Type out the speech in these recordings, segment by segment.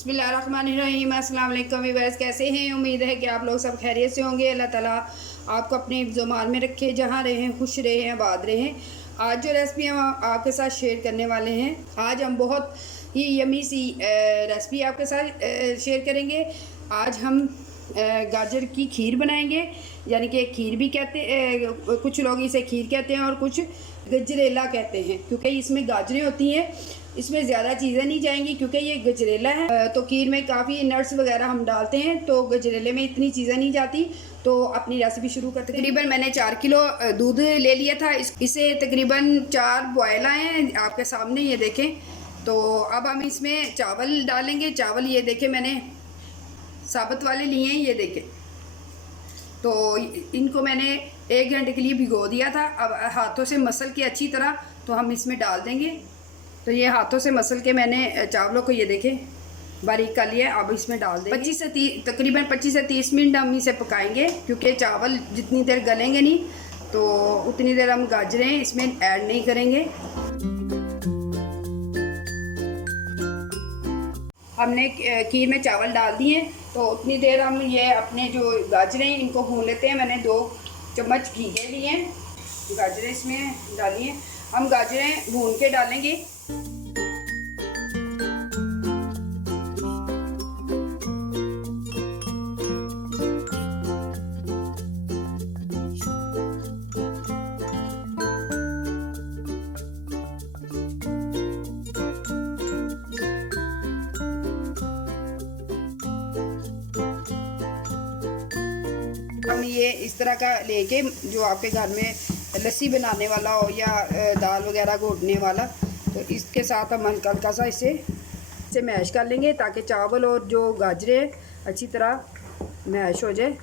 बिस्मिल्लाहिर्रहमानिर्रहीम। अस्सलाम वालेकुम व्यूअर्स, कैसे हैं? उम्मीद है कि आप लोग सब खैरियत से होंगे। अल्लाह ताला आपको अपने ज़ुबान में रखे, जहाँ रहें खुश रहें, आबाद रहें। आज जो रेसिपी हम आपके साथ शेयर करने वाले हैं, आज हम बहुत ही यमी सी रेसिपी आपके साथ शेयर करेंगे। आज हम गाजर की खीर बनाएंगे, यानी कि खीर भी कहते कुछ लोग इसे खीर कहते हैं और कुछ गजरेला कहते हैं, क्योंकि इसमें गाजरें होती हैं। इसमें ज़्यादा चीज़ें नहीं जाएंगी क्योंकि ये गजरेला है। तो खीर में काफ़ी नट्स वगैरह हम डालते हैं, तो गजरेले में इतनी चीज़ें नहीं जाती। तो अपनी रेसिपी शुरू करते हैं। तकरीबन मैंने 4 किलो दूध ले लिया था। इसे तकरीबन 4 बॉयल आए हैं आपके सामने, ये देखें। तो अब हम इसमें चावल डालेंगे। चावल ये देखें, मैंने साबुत वाले लिए हैं, ये देखें। तो इनको मैंने 1 घंटे के लिए भिगो दिया था। अब हाथों से मसल के अच्छी तरह तो हम इसमें डाल देंगे। तो ये हाथों से मसल के मैंने चावलों को, ये देखें, बारीक कर लिया। अब इसमें डाल देंगे। तकरीबन 25 से 30 मिनट हम इसे पकाएंगे, क्योंकि चावल जितनी देर गलेंगे नहीं तो उतनी देर हम गाजरें इसमें ऐड नहीं करेंगे। हमने खीर में चावल डाल दिए, तो उतनी देर हम ये अपने जो गाजरें इनको भून लेते हैं। मैंने 2 चम्मच घी के लिए गाजरें इसमें डाली हैं। हम गाजरें भून के डालेंगे। हम ये इस तरह का लेके, जो आपके घर में लस्सी बनाने वाला हो या दाल वगैरह घोटने वाला, तो इसके साथ हम हल्का हल्का सा इसे मैश कर लेंगे, ताकि चावल और जो गाजरें अच्छी तरह मैश हो जाए।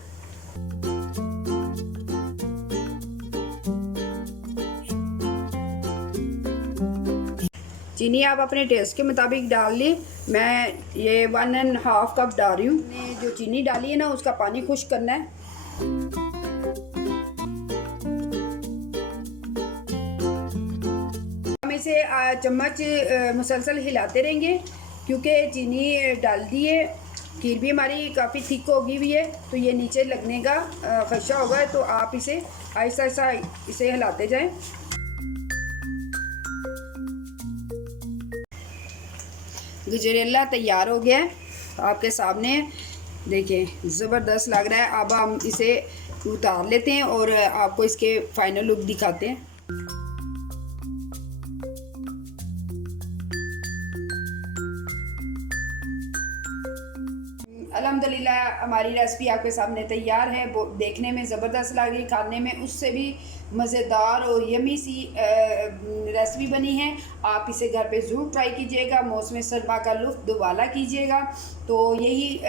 चीनी आप अपने टेस्ट के मुताबिक डाल ली। मैं ये 1.5 कप डाल रही हूँ। जो चीनी डाली है ना, उसका पानी खुश्क करना है। हम इसे चम्मच मुसलसल हिलाते रहेंगे, क्योंकि चीनी डाल दी है। खीर भी हमारी काफ़ी थिक होगी हुई है, तो ये नीचे लगने का खदशा होगा। तो आप इसे आहिस्ता आहिस्ता इसे हिलाते जाएं। गजरेला तैयार हो गया है आपके सामने, देखें, ज़बरदस्त लग रहा है। अब हम इसे उतार लेते हैं और आपको इसके फाइनल लुक दिखाते हैं। अल्हम्दुलिल्लाह हमारी रेसिपी आपके सामने तैयार है। वो देखने में ज़बरदस्त लग रही, खाने में उससे भी मज़ेदार और यमी सी रेसिपी बनी है। आप इसे घर पे ज़रूर ट्राई कीजिएगा। मौसम सरमा का लुत्फ़ दुबाला कीजिएगा। तो यही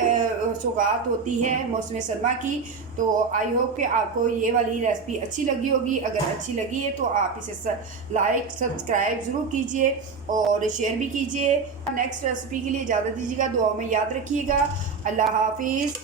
सौगात होती है मौसम सरमा की। तो आई होप कि आपको ये वाली रेसिपी अच्छी लगी होगी। अगर अच्छी लगी है तो आप इसे लाइक सब्सक्राइब ज़रूर कीजिए और शेयर भी कीजिए। नेक्स्ट रेसिपी के लिए इजाज़त दीजिएगा। दुआ में याद रखिएगा। अल्लाह हाफिज़।